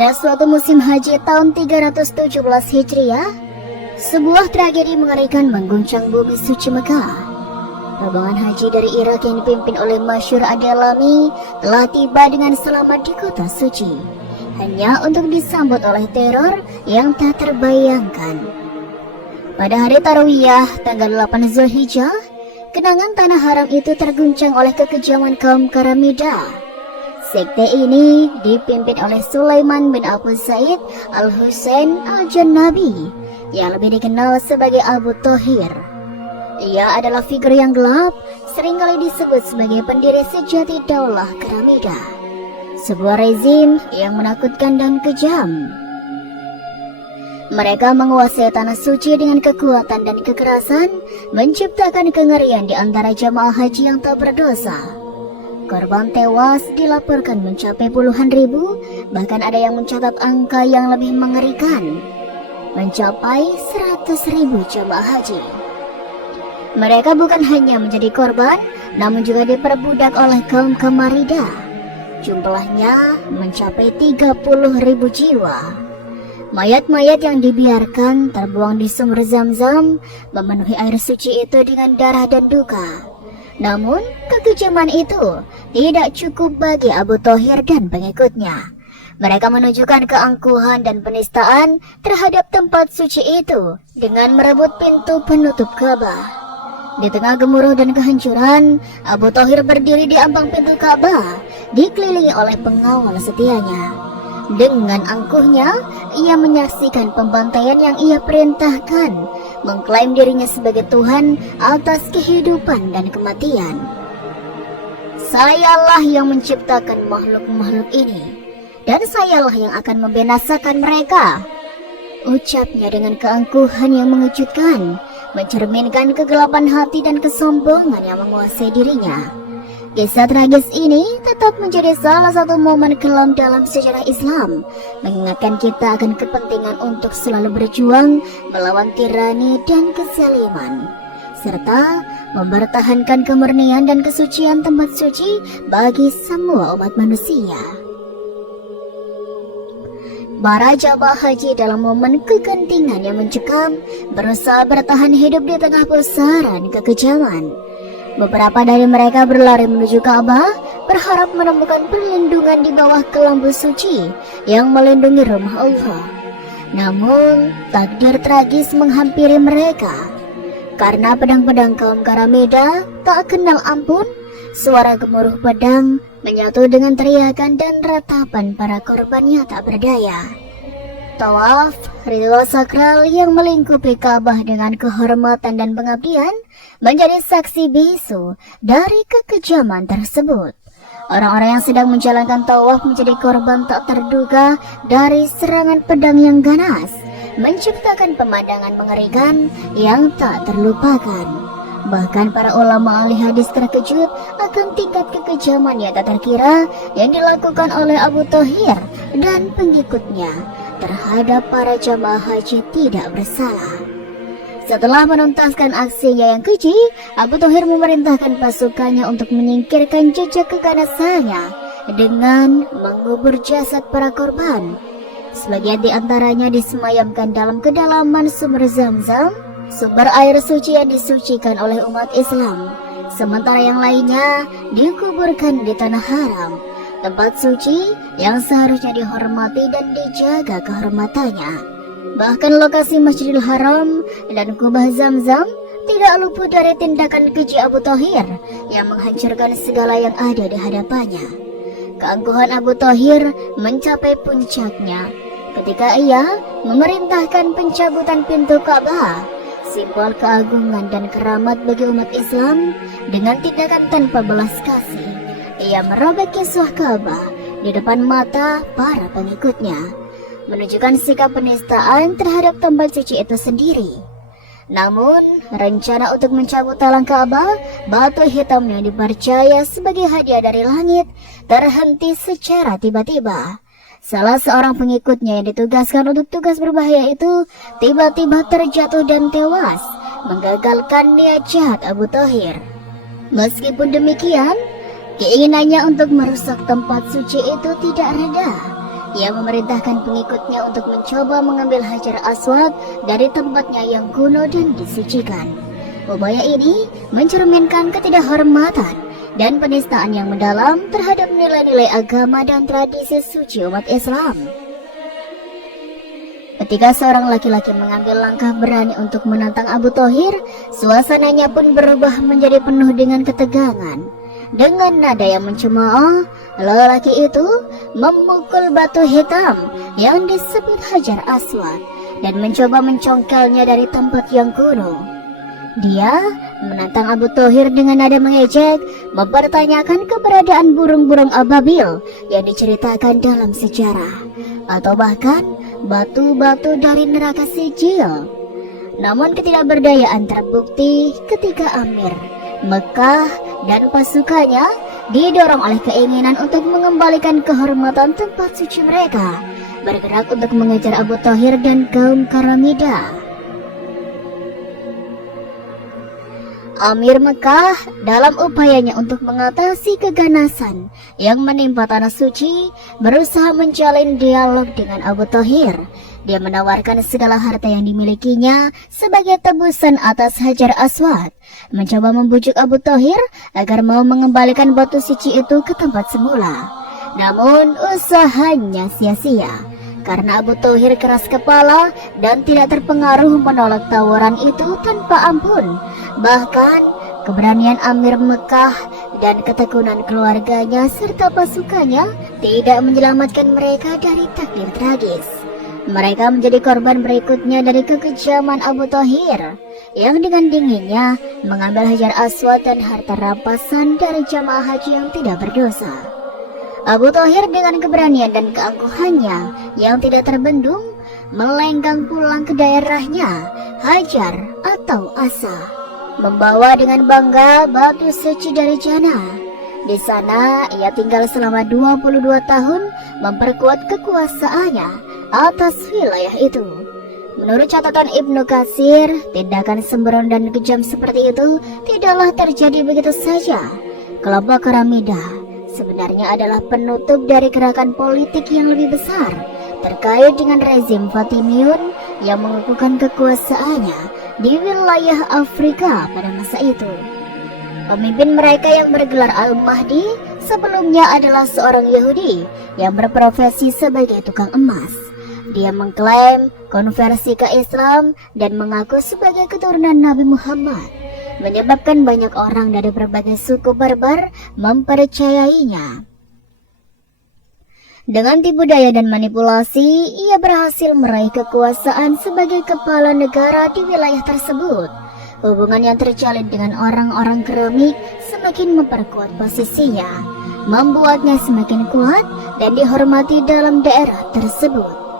Pada suatu musim haji tahun 317 Hijriah, sebuah tragedi mengerikan mengguncang bumi suci Mekah. Rombongan haji dari Irak yang dipimpin oleh Masyur Ad-Dalami telah tiba dengan selamat di kota suci, hanya untuk disambut oleh teror yang tak terbayangkan. Pada hari Tarwiyah tanggal 8 Zulhijjah, kenangan tanah haram itu terguncang oleh kekejaman kaum Qaramidah. Sekte ini dipimpin oleh Sulaiman bin Abu Said Al-Husain Al-Jannabi yang lebih dikenal sebagai Abu Thohir. Ia adalah figur yang gelap, seringkali disebut sebagai pendiri sejati Daulah Qaramidah, sebuah rezim yang menakutkan dan kejam. Mereka menguasai tanah suci dengan kekuatan dan kekerasan, menciptakan kengerian di antara jamaah haji yang tak berdosa. Korban tewas dilaporkan mencapai puluhan ribu, bahkan ada yang mencatat angka yang lebih mengerikan, mencapai 100.000 jamaah haji. Mereka bukan hanya menjadi korban, namun juga diperbudak oleh kaum Qaramidah. Jumlahnya mencapai 30.000 jiwa. Mayat-mayat yang dibiarkan terbuang di sumber Zam-Zam memenuhi air suci itu dengan darah dan duka. Namun, kekejaman itu tidak cukup bagi Abu Thohir dan pengikutnya. Mereka menunjukkan keangkuhan dan penistaan terhadap tempat suci itu dengan merebut pintu penutup Ka'bah. Di tengah gemuruh dan kehancuran, Abu Thohir berdiri di ambang pintu Ka'bah, dikelilingi oleh pengawal setianya. Dengan angkuhnya, ia menyaksikan pembantaian yang ia perintahkan, mengklaim dirinya sebagai Tuhan atas kehidupan dan kematian. Sayalah yang menciptakan makhluk-makhluk ini, dan sayalah yang akan membinasakan mereka. Ucapnya dengan keangkuhan yang mengejutkan, mencerminkan kegelapan hati dan kesombongan yang menguasai dirinya. Kisah tragis ini tetap menjadi salah satu momen kelam dalam sejarah Islam, mengingatkan kita akan kepentingan untuk selalu berjuang melawan tirani dan kezaliman, serta mempertahankan kemurnian dan kesucian tempat suci bagi semua umat manusia. Para jamaah haji dalam momen kegentingan yang mencekam berusaha bertahan hidup di tengah pusaran kekejaman. Beberapa dari mereka berlari menuju Ka'bah, berharap menemukan perlindungan di bawah kelambu suci yang melindungi rumah Allah. Namun, takdir tragis menghampiri mereka. Karena pedang-pedang kaum Qaramidah tak kenal ampun, suara gemuruh pedang menyatu dengan teriakan dan ratapan para korbannya tak berdaya. Tawaf, ritual sakral yang melingkupi Ka'bah dengan kehormatan dan pengabdian, menjadi saksi bisu dari kekejaman tersebut. Orang-orang yang sedang menjalankan tawaf menjadi korban tak terduga dari serangan pedang yang ganas, menciptakan pemandangan mengerikan yang tak terlupakan. Bahkan para ulama ahli hadis terkejut akan tingkat kekejaman yang tak terkira yang dilakukan oleh Abu Thohir dan pengikutnya terhadap para jamaah haji tidak bersalah. Setelah menuntaskan aksinya yang keji, Abu Thohir memerintahkan pasukannya untuk menyingkirkan jejak keganasannya dengan mengubur jasad para korban. Sebagian di antaranya disemayamkan dalam kedalaman sumber Zam-Zam, sumber air suci yang disucikan oleh umat Islam. Sementara yang lainnya dikuburkan di tanah haram, tempat suci yang seharusnya dihormati dan dijaga kehormatannya. Bahkan lokasi Masjidil Haram dan Kubah Zam-Zam tidak luput dari tindakan keji Abu Thohir yang menghancurkan segala yang ada di hadapannya. Keangkuhan Abu Thohir mencapai puncaknya ketika ia memerintahkan pencabutan pintu Ka'bah, simbol keagungan dan keramat bagi umat Islam. Dengan tindakan tanpa belas kasih, ia merobek kiswah Ka'bah di depan mata para pengikutnya, menunjukkan sikap penistaan terhadap tempat suci itu sendiri. Namun, rencana untuk mencabut talang Ka'bah, batu hitam yang dipercaya sebagai hadiah dari langit, terhenti secara tiba-tiba. Salah seorang pengikutnya yang ditugaskan untuk tugas berbahaya itu tiba-tiba terjatuh dan tewas, menggagalkan niat jahat Abu Thohir. Meskipun demikian, keinginannya untuk merusak tempat suci itu tidak reda. Ia memerintahkan pengikutnya untuk mencoba mengambil Hajar Aswad dari tempatnya yang kuno dan disucikan. Upaya ini mencerminkan ketidakhormatan dan penistaan yang mendalam terhadap nilai-nilai agama dan tradisi suci umat Islam. Ketika seorang laki-laki mengambil langkah berani untuk menantang Abu Thohir, suasananya pun berubah menjadi penuh dengan ketegangan. Dengan nada yang mencemooh, lelaki itu memukul batu hitam yang disebut Hajar Aswad dan mencoba mencongkelnya dari tempat yang kuno. Dia menantang Abu Thohir dengan nada mengejek, mempertanyakan keberadaan burung-burung ababil yang diceritakan dalam sejarah, atau bahkan batu-batu dari neraka sijil. Namun ketidakberdayaan terbukti ketika Amir Mekah dan pasukannya didorong oleh keinginan untuk mengembalikan kehormatan tempat suci mereka, bergerak untuk mengejar Abu Thohir dan kaum Karamida. Amir Mekah dalam upayanya untuk mengatasi keganasan yang menimpa tanah suci berusaha menjalin dialog dengan Abu Thohir. Dia menawarkan segala harta yang dimilikinya sebagai tebusan atas Hajar Aswad, mencoba membujuk Abu Thohir agar mau mengembalikan batu suci itu ke tempat semula. Namun usahanya sia-sia karena Abu Thohir keras kepala dan tidak terpengaruh menolak tawaran itu tanpa ampun. Bahkan keberanian Amir Mekah dan ketekunan keluarganya serta pasukannya tidak menyelamatkan mereka dari takdir tragis. Mereka menjadi korban berikutnya dari kekejaman Abu Thohir yang dengan dinginnya mengambil Hajar Aswad dan harta rampasan dari jamaah haji yang tidak berdosa. Abu Thohir dengan keberanian dan keangkuhannya yang tidak terbendung melenggang pulang ke daerahnya, Hajar atau Asa, membawa dengan bangga batu suci dari Jannah. Di sana ia tinggal selama 22 tahun memperkuat kekuasaannya atas wilayah itu. Menurut catatan Ibnu Katsir, tindakan sembrono dan kejam seperti itu tidaklah terjadi begitu saja. Kelompok Karamida sebenarnya adalah penutup dari gerakan politik yang lebih besar terkait dengan rezim Fatimiyun yang mengukuhkan kekuasaannya di wilayah Afrika pada masa itu. Pemimpin mereka yang bergelar Al-Mahdi sebelumnya adalah seorang Yahudi yang berprofesi sebagai tukang emas. Dia mengklaim konversi ke Islam dan mengaku sebagai keturunan Nabi Muhammad, menyebabkan banyak orang dari berbagai suku barbar mempercayainya. Dengan tipu daya dan manipulasi, ia berhasil meraih kekuasaan sebagai kepala negara di wilayah tersebut. Hubungan yang terjalin dengan orang-orang keramik semakin memperkuat posisinya, membuatnya semakin kuat dan dihormati dalam daerah tersebut.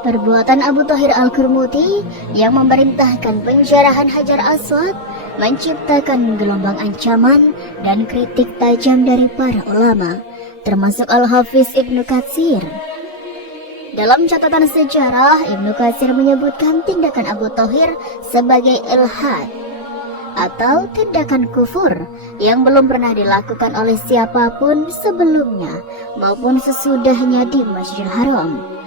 Perbuatan Abu Thohir Al-Qurmuti yang memerintahkan penjarahan Hajar Aswad menciptakan gelombang ancaman dan kritik tajam dari para ulama, termasuk Al-Hafiz Ibnu Katsir. Dalam catatan sejarah, Ibnu Katsir menyebutkan tindakan Abu Thohir sebagai ilhad atau tindakan kufur yang belum pernah dilakukan oleh siapapun sebelumnya maupun sesudahnya di Masjidil Haram.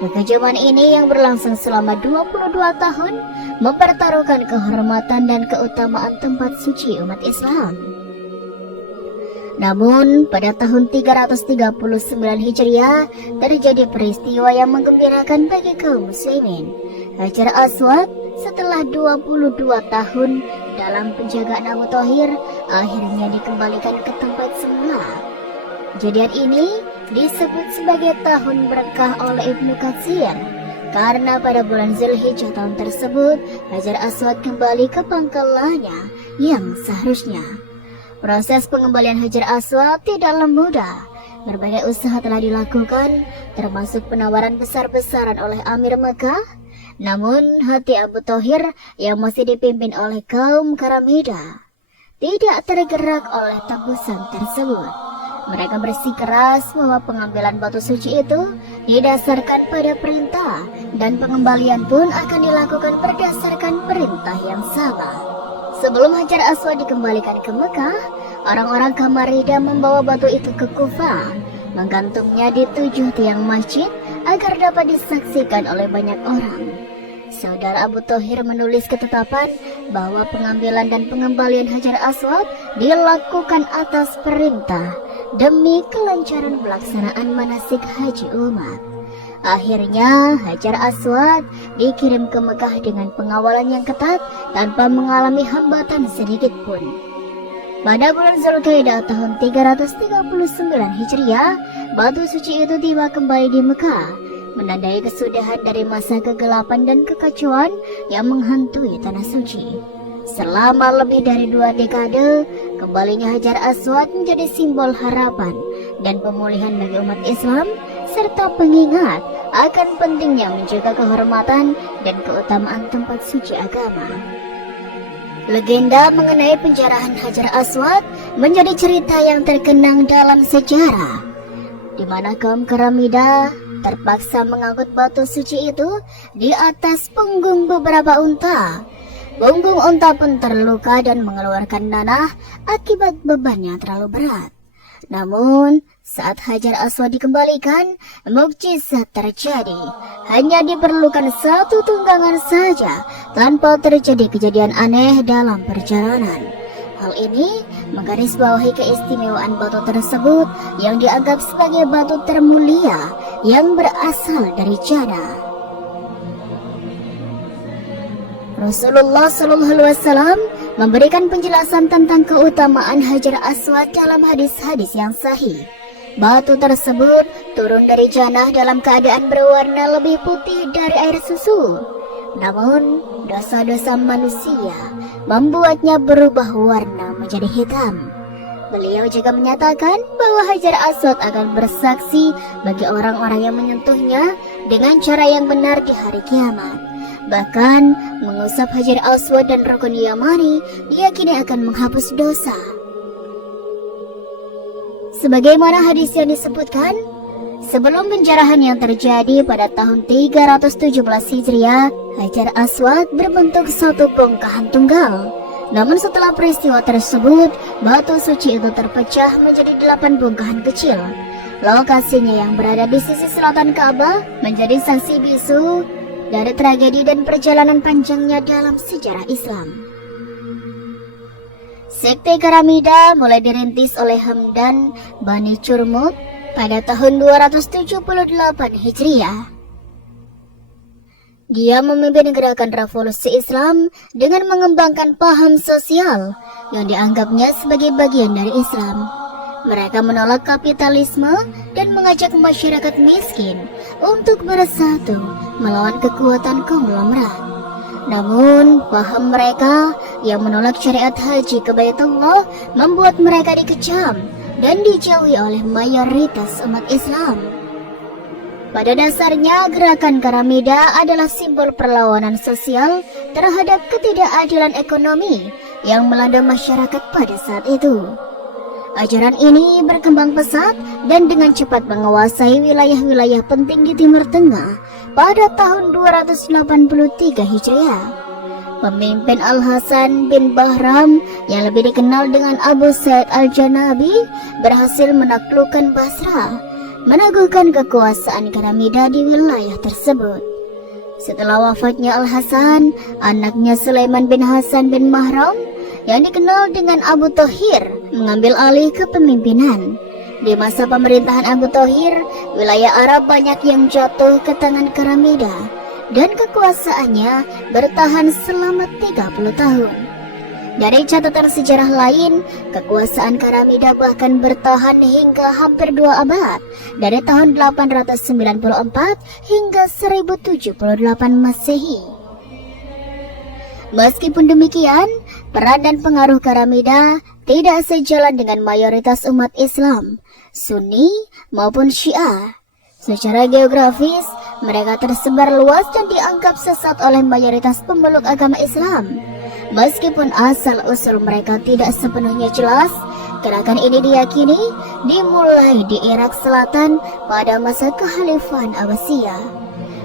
Kekejaman ini yang berlangsung selama 22 tahun mempertaruhkan kehormatan dan keutamaan tempat suci umat Islam. Namun pada tahun 339 Hijriah terjadi peristiwa yang menggembirakan bagi kaum muslimin. Hajar Aswad setelah 22 tahun dalam penjagaan Abu Thohir akhirnya dikembalikan ke tempat semula. Kejadian ini disebut sebagai tahun berkah oleh Ibnu Katsir karena pada bulan Zulhijjah tahun tersebut Hajar Aswad kembali ke pangkalannya yang seharusnya. Proses pengembalian Hajar Aswad tidaklah mudah. Berbagai usaha telah dilakukan, termasuk penawaran besar-besaran oleh Amir Mekah. Namun hati Abu Thohir yang masih dipimpin oleh kaum Karamida tidak tergerak oleh tebusan tersebut. Mereka bersikeras bahwa pengambilan batu suci itu didasarkan pada perintah dan pengembalian pun akan dilakukan berdasarkan perintah yang sama. Sebelum Hajar Aswad dikembalikan ke Mekah, orang-orang Kamarida membawa batu itu ke Kufah. menggantungnya di 7 tiang masjid agar dapat disaksikan oleh banyak orang. Saudara Abu Thohir menulis ketetapan bahwa pengambilan dan pengembalian Hajar Aswad dilakukan atas perintah demi kelancaran pelaksanaan manasik haji umat. Akhirnya Hajar Aswad dikirim ke Mekah dengan pengawalan yang ketat tanpa mengalami hambatan sedikit pun. Pada bulan Zulkaidah tahun 339 Hijriah, batu suci itu tiba kembali di Mekah, menandai kesudahan dari masa kegelapan dan kekacauan yang menghantui tanah suci. Selama lebih dari 2 dekade, kembalinya Hajar Aswad menjadi simbol harapan dan pemulihan bagi umat Islam, serta pengingat akan pentingnya menjaga kehormatan dan keutamaan tempat suci agama. Legenda mengenai penjarahan Hajar Aswad menjadi cerita yang terkenang dalam sejarah, di mana kaum Qaramida terpaksa mengangkut batu suci itu di atas punggung beberapa unta. Punggung unta pun terluka dan mengeluarkan nanah akibat beban yang terlalu berat. Namun, saat Hajar Aswad dikembalikan, mukjizat terjadi. Hanya diperlukan 1 tunggangan saja tanpa terjadi kejadian aneh dalam perjalanan. Hal ini menggarisbawahi keistimewaan batu tersebut yang dianggap sebagai batu termulia yang berasal dari Jannah. Rasulullah SAW memberikan penjelasan tentang keutamaan Hajar Aswad dalam hadis-hadis yang sahih. Batu tersebut turun dari Jannah dalam keadaan berwarna lebih putih dari air susu. Namun, dosa-dosa manusia membuatnya berubah warna menjadi hitam. Beliau juga menyatakan bahwa Hajar Aswad akan bersaksi bagi orang-orang yang menyentuhnya dengan cara yang benar di hari kiamat. Bahkan, mengusap Hajar Aswad dan Rukun Yamani diyakini akan menghapus dosa. Sebagaimana hadis yang disebutkan, sebelum penjarahan yang terjadi pada tahun 317 Hijriah, Hajar Aswad berbentuk satu bongkahan tunggal. Namun setelah peristiwa tersebut, batu suci itu terpecah menjadi 8 bongkahan kecil. Lokasinya yang berada di sisi selatan Ka'bah menjadi saksi bisu dari tragedi dan perjalanan panjangnya dalam sejarah Islam. Sekte Qaramida mulai dirintis oleh Hamdan Bani Churmut pada tahun 278 Hijriah. Dia memimpin gerakan revolusi Islam dengan mengembangkan paham sosial yang dianggapnya sebagai bagian dari Islam. Mereka menolak kapitalisme dan mengajak masyarakat miskin untuk bersatu melawan kekuatan konglomerat. Namun, paham mereka yang menolak syariat haji ke Baitullah membuat mereka dikecam dan dijauhi oleh mayoritas umat Islam. Pada dasarnya, gerakan Qaramida adalah simbol perlawanan sosial terhadap ketidakadilan ekonomi yang melanda masyarakat pada saat itu. Ajaran ini berkembang pesat dan dengan cepat menguasai wilayah-wilayah penting di Timur Tengah pada tahun 283 Hijriah. Pemimpin Al-Hasan bin Bahram yang lebih dikenal dengan Abu Sa'id Al-Janabi berhasil menaklukkan Basra, meneguhkan kekuasaan Qaramida di wilayah tersebut. Setelah wafatnya Al-Hasan, anaknya Sulaiman bin Hasan bin Mahram yang dikenal dengan Abu Thohir mengambil alih kepemimpinan. Di masa pemerintahan Abu Thohir, wilayah Arab banyak yang jatuh ke tangan Qaramida dan kekuasaannya bertahan selama 30 tahun. Dari catatan sejarah lain, kekuasaan Qaramida bahkan bertahan hingga hampir 2 abad, dari tahun 894 hingga 1078 Masehi. Meskipun demikian, peran dan pengaruh Qaramida tidak sejalan dengan mayoritas umat Islam, Sunni maupun Syiah. Secara geografis, mereka tersebar luas dan dianggap sesat oleh mayoritas pemeluk agama Islam. Meskipun asal-usul mereka tidak sepenuhnya jelas, gerakan ini diyakini dimulai di Irak Selatan pada masa kekhalifahan Abbasiyah.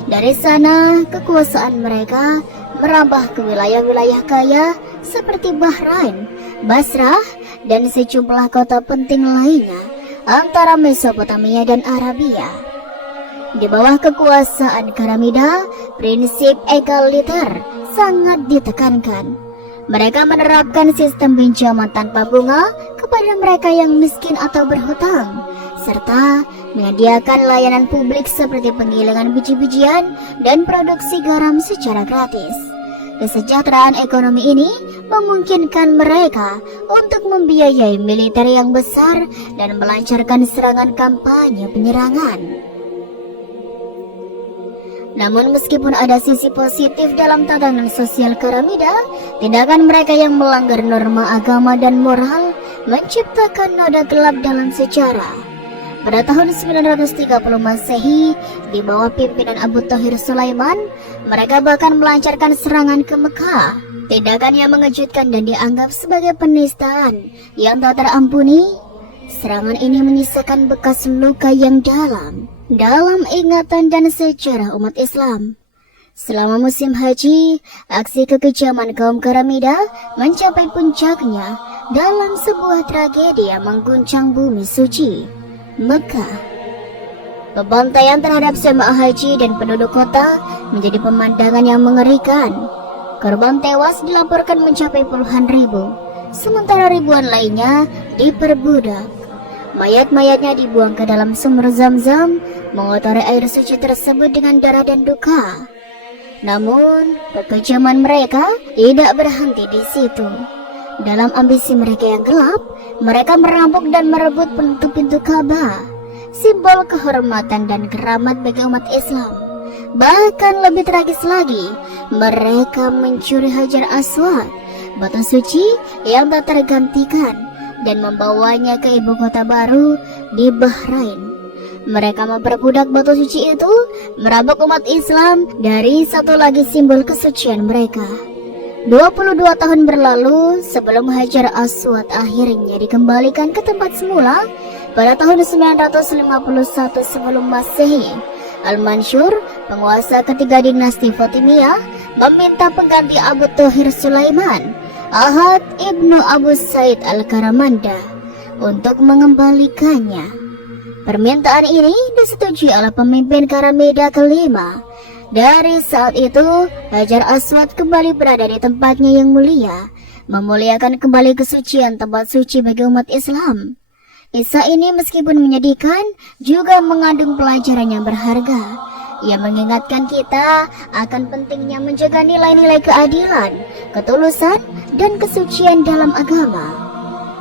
Dari sana, kekuasaan mereka merambah ke wilayah-wilayah kaya seperti Bahrain, Basrah, dan sejumlah kota penting lainnya. antara Mesopotamia dan Arabia. Di bawah kekuasaan Karamida, prinsip egaliter sangat ditekankan. Mereka menerapkan sistem pinjaman tanpa bunga kepada mereka yang miskin atau berhutang, serta menyediakan layanan publik seperti penggilingan biji-bijian dan produksi garam secara gratis. Kesejahteraan ekonomi ini memungkinkan mereka untuk membiayai militer yang besar dan melancarkan serangan kampanye penyerangan. Namun meskipun ada sisi positif dalam tatanan sosial Karamida, tindakan mereka yang melanggar norma agama dan moral menciptakan noda gelap dalam sejarah. Pada tahun 930 Masehi, di bawah pimpinan Abu Thahir Sulaiman, mereka bahkan melancarkan serangan ke Mekah. Tindakan yang mengejutkan dan dianggap sebagai penistaan yang tak terampuni. Serangan ini menyisakan bekas luka yang dalam ingatan dan sejarah umat Islam. Selama musim haji, aksi kekejaman kaum Karamida mencapai puncaknya dalam sebuah tragedi yang mengguncang bumi suci, Mekah. Pembantaian terhadap jemaah haji dan penduduk kota menjadi pemandangan yang mengerikan. Korban tewas dilaporkan mencapai puluhan ribu, sementara ribuan lainnya diperbudak. Mayat-mayatnya dibuang ke dalam sumur Zam-Zam, mengotori air suci tersebut dengan darah dan duka. Namun, kekejaman mereka tidak berhenti di situ. Dalam ambisi mereka yang gelap, mereka merampok dan merebut pintu-pintu Ka'bah, simbol kehormatan dan keramat bagi umat Islam. Bahkan lebih tragis lagi, mereka mencuri Hajar Aswad, batu suci yang tak tergantikan, dan membawanya ke ibu kota baru di Bahrain. Mereka memperbudak batu suci itu, merampok umat Islam dari satu lagi simbol kesucian mereka. 22 tahun berlalu sebelum Hajar Aswad akhirnya dikembalikan ke tempat semula pada tahun 951 sebelum Masehi. Al-Mansur, penguasa ketiga dinasti Fatimiyah, meminta pengganti Abu Thahir Sulaiman, Ahad ibnu Abu Said Al-Karamanda, untuk mengembalikannya. Permintaan ini disetujui oleh pemimpin Karamida kelima. Dari saat itu, Hajar Aswad kembali berada di tempatnya yang mulia, memuliakan kembali kesucian tempat suci bagi umat Islam. Kisah ini meskipun menyedihkan, juga mengandung pelajaran yang berharga. Ia mengingatkan kita akan pentingnya menjaga nilai-nilai keadilan, ketulusan, dan kesucian dalam agama.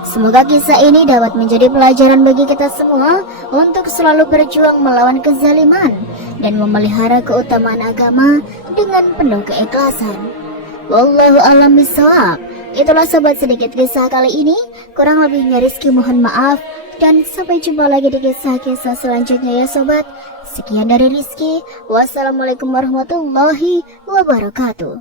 Semoga kisah ini dapat menjadi pelajaran bagi kita semua untuk selalu berjuang melawan kezaliman dan memelihara keutamaan agama dengan penuh keikhlasan. Wallahu a'lam bishawab. Itulah sobat sedikit kisah kali ini. Kurang lebihnya Rizky mohon maaf. Dan sampai jumpa lagi di kisah-kisah selanjutnya ya sobat. Sekian dari Rizky. Wassalamualaikum warahmatullahi wabarakatuh.